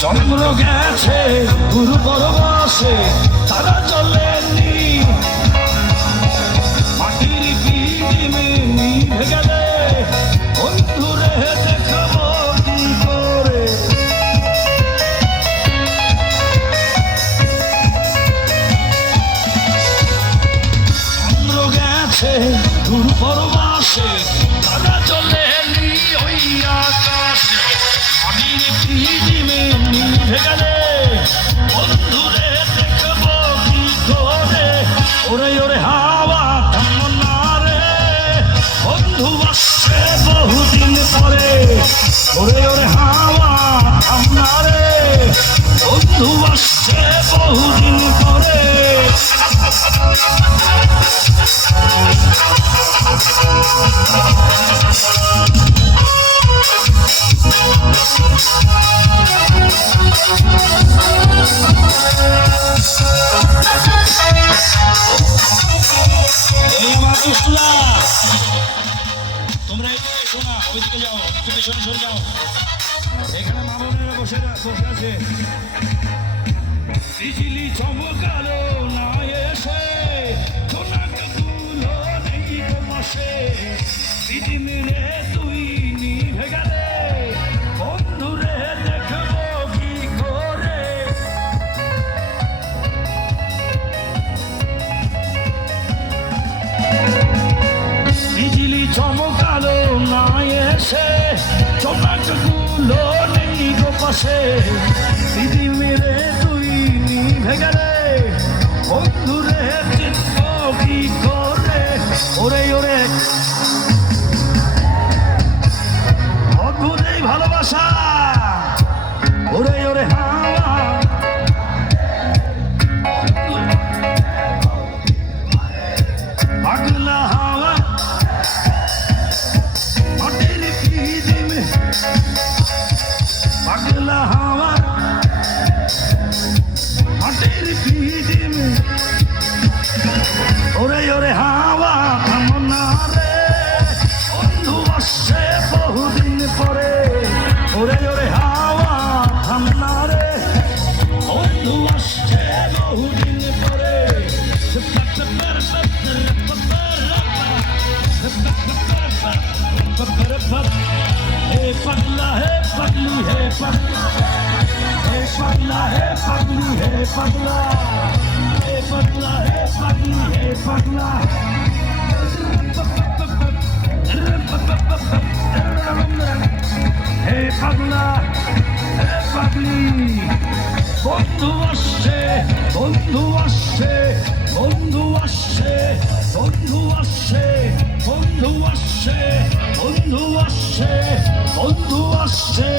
চন্দ্র গেছে গুরু পরবাসে, তারা চলেনি মাটির পিদিমে নিভে গেলে বন্ধুরে দেখাবো কি করে। চন্দ্র গেছে গুরু পরবাসে, তারা চলেনি ওই আকাশে মাটির পিদিমে নিভে গেলে বন্ধুরে দেখাবো কি করে। ওরে ওরে হাওয়া থামনা রে, বন্ধু আসছে বহুদিন পরে। ওরে ওরে হাওয়া থামনা রে, বন্ধু আসছে বহুদিন পরে। এই মানুষরা তোমরা এইদিকে শোনা, ওইদিকে যাও, তুমি সরে সরে যাও। এখানে মামনেরা বসে আছে। বিজলি চমকালো না এসে, সোনাগুলো নেই বসে। পৃথিবীরে তুই নিভে গেলে বন্ধুরে দেখবো কি করে। বিজলি চমকালো না এসে, সোনাগুলো নেই পাশে। পৃথিবীরে তুই নিভে গেলে বন্ধুরে দেখবো কি করে। ওরে ওরে অদ্ভুত এই ভালোবাসা, ওরে ওরে হাওয়া পাগলা হাওয়া মাটির পিদিমে, পাগলা হাওয়া মাটির পিদিমে। ওরে ওরে হাওয়া থামনা রে, বন্ধু আসছে বহুদিন পরে। ওরে ওরে হাওয়া থামনা রে, বন্ধু আসছে বহুদিন পরে। হে পাগলা হে পাগলি হে পাগলা, হে পাগলা হে পাগলি হে পাগলা, হে পাগলা হে পাগলি হে পাগলা। হে পাগলা হে পাগলি, বন্ধু আসছে বন্ধু আসছে, বন্ধু আসছে বন্ধু আসছে, বন্ধু আসছে বন্ধু আসছে, বন্ধু আসছে।